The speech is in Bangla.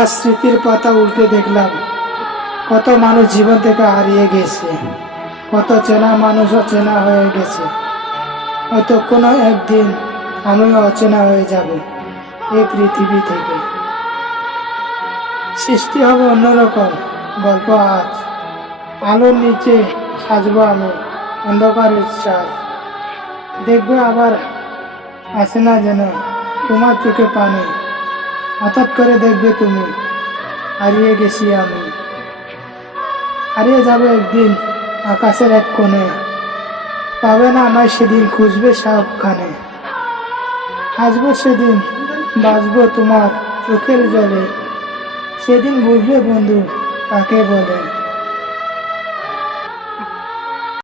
আজ স্মৃতির পাতা উল্টে দেখলাম। কত মানুষ জীবন থেকে হারিয়ে গেছে। কত চেনা মানুষ অচেনা হয়ে গেছে। হয়তো কোনো একদিন আমিও অচেনা হয়ে যাব এই পৃথিবী থেকে। সৃষ্টি হবে অন্যরকম গল্প আজ। আলোর নিচে সাজবো আমি অন্ধকারের চাঁদ দেখবে আবার আসে না যেন তোমার চোখে পানি। হঠাৎ করে দেখবে তুমি। হারিয়ে গেছি আমি। হারিয়ে যাবে একদিন আকাশের এক কোণে। পাবে না আমায় সেদিন, খুঁজবে সাবখানে। হাসবো সেদিন, বাঁচবো তোমার চোখের জলে। সেদিন বুঝবে বন্ধু কাকে বলে।